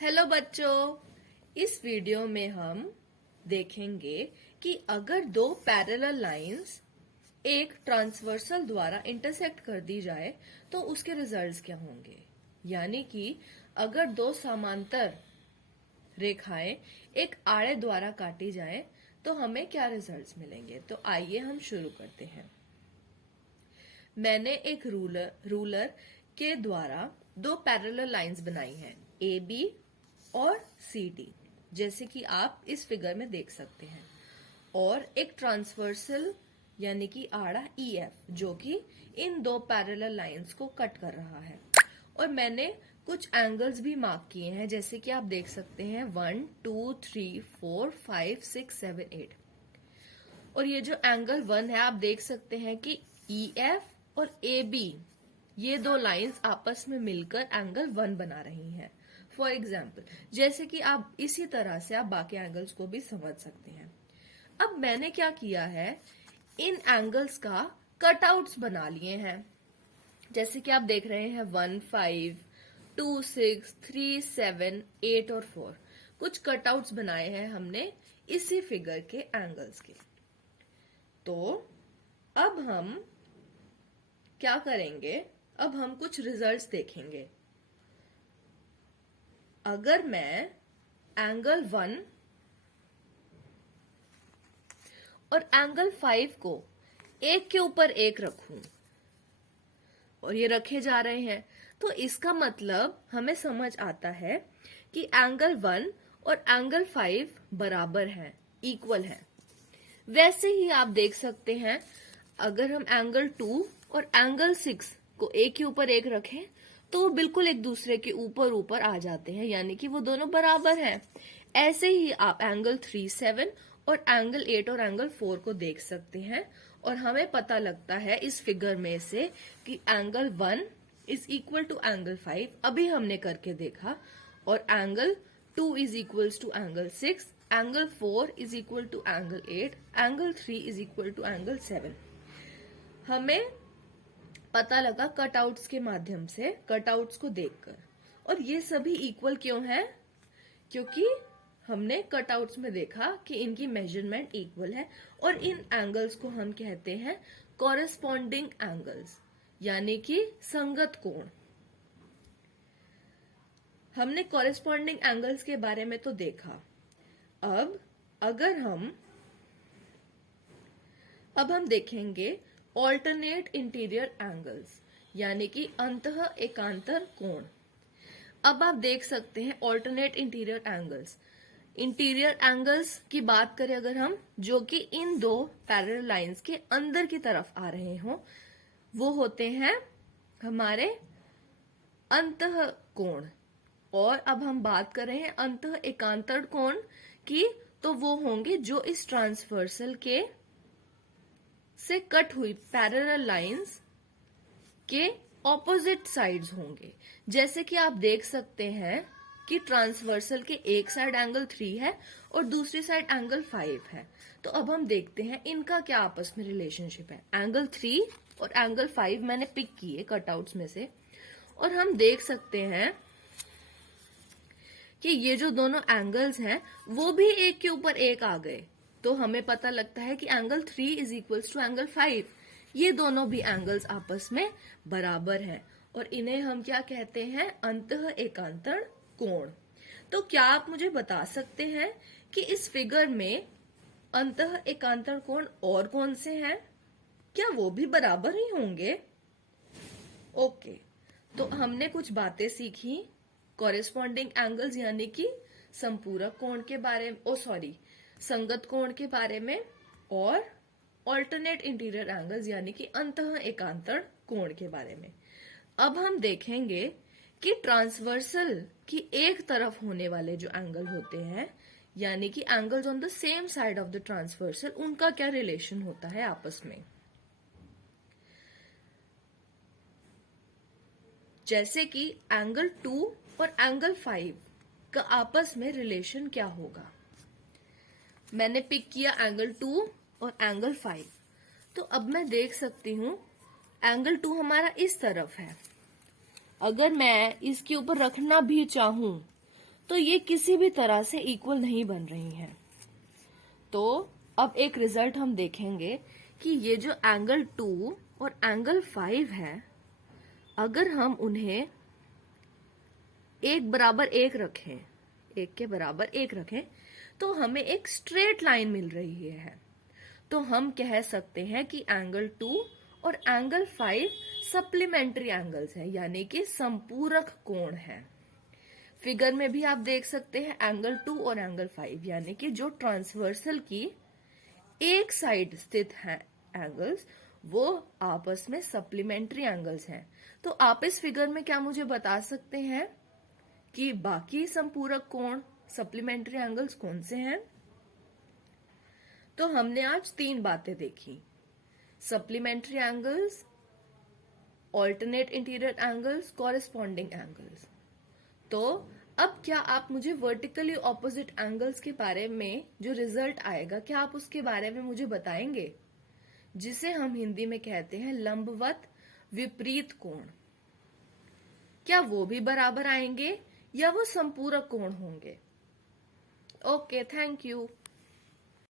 Hello बच्चों, इस video में हम देखेंगे कि अगर दो पैरेलल लाइंस एक ट्रांसवर्सल द्वारा इंटरसेक्ट कर दी जाए तो उसके रिजल्ट्स क्या होंगे। यानी कि अगर दो समांतर रेखाएं एक आड़े द्वारा काटी जाए तो हमें क्या रिजल्ट्स मिलेंगे। तो आइए हम शुरू करते हैं। मैंने एक रूलर के द्वारा दो पैरेलल लाइंस बनाई हैं, ए बी और सी डी, जैसे कि आप इस फिगर में देख सकते हैं, और एक ट्रांसवर्सल यानी कि आड़ा ई एफ, जो कि इन दो पैरेलल लाइंस को कट कर रहा है। और मैंने कुछ एंगल्स भी मार्क किए हैं, जैसे कि आप देख सकते हैं 1 2 3 4 5 6 7 8। और ये जो एंगल 1 है, आप देख सकते हैं कि ई एफ और ए बी, ये दो लाइंस आपस में मिलकर एंगल 1 बना रही हैं। फॉर एग्जाम्पल, जैसे कि आप इसी तरह से आप बाकी एंगल्स को भी समझ सकते हैं। अब मैंने क्या किया है, इन एंगल्स का कटआउट्स बना लिए हैं, जैसे कि आप देख रहे हैं 1 5 2 6 3 7 8 और 4। कुछ कटआउट्स बनाए हैं हमने इसी फिगर के एंगल्स के। तो अब हम क्या करेंगे, अब हम कुछ रिजल्ट्स देखेंगे। अगर मैं एंगल 1 और एंगल 5 को एक के ऊपर एक रखूं, और ये रखे जा रहे हैं, तो इसका मतलब हमें समझ आता है कि एंगल 1 और एंगल 5 बराबर हैं, इक्वल हैं। वैसे ही आप देख सकते हैं, अगर हम एंगल 2 और एंगल 6 को एक के ऊपर एक रखें तो वो बिल्कुल एक दूसरे के ऊपर ऊपर आ जाते हैं, यानी कि वो दोनों बराबर हैं। ऐसे ही आप एंगल 3 7 और एंगल 8 और एंगल 4 को देख सकते हैं, और हमें पता लगता है इस फिगर में से कि angle 1 is equal to angle 5, अभी हमने करके देखा, और angle 2 is equal to angle 6, angle 4 is equal to angle 8, angle 3 is equal to angle 7। हमें पता लगा कटआउट्स के माध्यम से, कटआउट्स को देखकर। और ये सभी इक्वल क्यों हैं? क्योंकि हमने कटआउट्स में देखा कि इनकी मेजरमेंट इक्वल है, और इन एंगल्स को हम कहते हैं कॉरेस्पॉन्डिंग एंगल्स, यानी कि संगत कोण। हमने कॉरेस्पॉन्डिंग एंगल्स के बारे में तो देखा। अब हम देखेंगे ऑल्टरनेट इंटीरियर एंगल्स, यानी कि अंतः एकांतर कोण। अब आप देख सकते हैं ऑल्टरनेट इंटीरियर एंगल्स की बात करें अगर हम, जो कि इन दो पैरेलल लाइंस के अंदर की तरफ आ रहे हों, वो होते हैं हमारे अंतः कोण। और अब हम बात कर रहे हैं अंतः एकांतर कोण की, तो वो होंगे जो इस ट्रांसवर्सल के से कट हुई पैरेलल लाइंस के ऑपोजिट साइड्स होंगे। जैसे कि आप देख सकते हैं कि ट्रांसवर्सल के एक साइड एंगल 3 है और दूसरी साइड एंगल 5 है। तो अब हम देखते हैं इनका क्या आपस में रिलेशनशिप है। एंगल 3 और एंगल 5 मैंने पिक किए कटआउट्स में से, और हम देख सकते हैं कि ये जो दोनों एंगल्स हैं वो भी एक के ऊपर एक आ गए। तो हमें पता लगता है कि angle 3 is equals to angle 5। ये दोनों भी एंगल्स आपस में बराबर हैं, और इन्हें हम क्या कहते हैं, अंतः एकांतर कोण। तो क्या आप मुझे बता सकते हैं कि इस फिगर में अंतः एकांतर कोण और कौन से हैं? क्या वो भी बराबर ही होंगे? ओके, तो हमने कुछ बातें सीखी कॉरेस्पॉन्डिंग एंगल्स यानी कि संपूरक कोण के बारे में, संगत कोण के बारे में, और ऑल्टरनेट इंटीरियर एंगल्स यानी कि अंतः एकांतर कोण के बारे में। अब हम देखेंगे कि ट्रांसवर्सल की एक तरफ होने वाले जो एंगल होते हैं, यानी कि angles on the same side of the transversal, उनका क्या रिलेशन होता है आपस में। जैसे कि एंगल 2 और एंगल 5 का आपस में रिलेशन क्या होगा। मैंने पिक किया एंगल 2 और एंगल 5। तो अब मैं देख सकती हूं एंगल 2 हमारा इस तरफ है, अगर मैं इसके ऊपर रखना भी चाहूं तो ये किसी भी तरह से इक्वल नहीं बन रही हैं। तो अब एक रिजल्ट हम देखेंगे कि ये जो एंगल 2 और एंगल 5 है, अगर हम उन्हें एक बराबर एक रखें, एक के बराबर एक रखें, तो हमें एक स्ट्रेट लाइन मिल रही है। तो हम कह सकते हैं कि एंगल 2 और एंगल 5 सप्लीमेंट्री एंगल्स हैं, यानी कि संपूरक कोण है। फिगर में भी आप देख सकते हैं एंगल 2 और एंगल 5, यानी कि जो ट्रांसवर्सल की एक साइड स्थित है एंगल्स, वो आपस में सप्लीमेंट्री एंगल्स हैं। तो आप इस फिगर में क्या मुझे बता सकते हैं कि बाकी संपूरक कोण सप्लीमेंट्री एंगल्स कौन से हैं? तो हमने आज 3 बातें देखी: supplementary angles, alternate interior angles, corresponding angles. तो अब क्या आप मुझे वर्टिकली ऑपोजिट एंगल्स के बारे में जो रिजल्ट आएगा, क्या आप उसके बारे में मुझे बताएंगे, जिसे हम हिंदी में कहते हैं लंबवत विपरीत कोण? क्या वो भी बराबर आएंगे या वो संपूरक कोण होंगे? Okay, thank you.